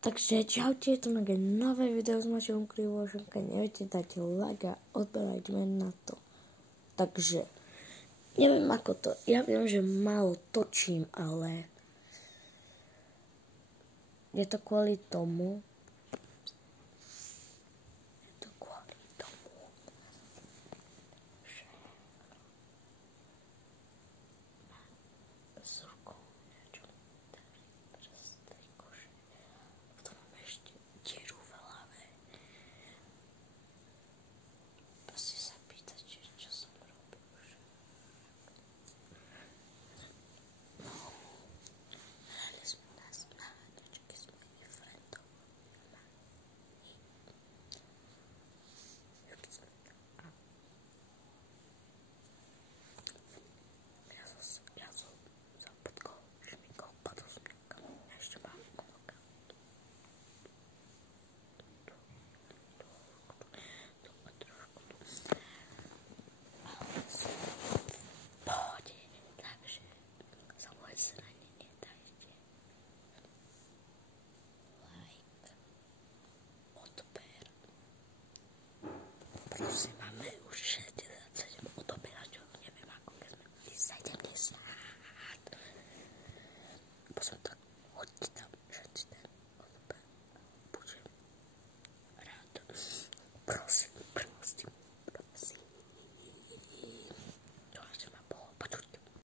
Takže čaute, je to nejaké nové video s Mačom Krivošom. Keď neviete, dajte like a odberajme na to. Takže, neviem ako to. Ja viem, že málo točím, ale je to kvôli tomu,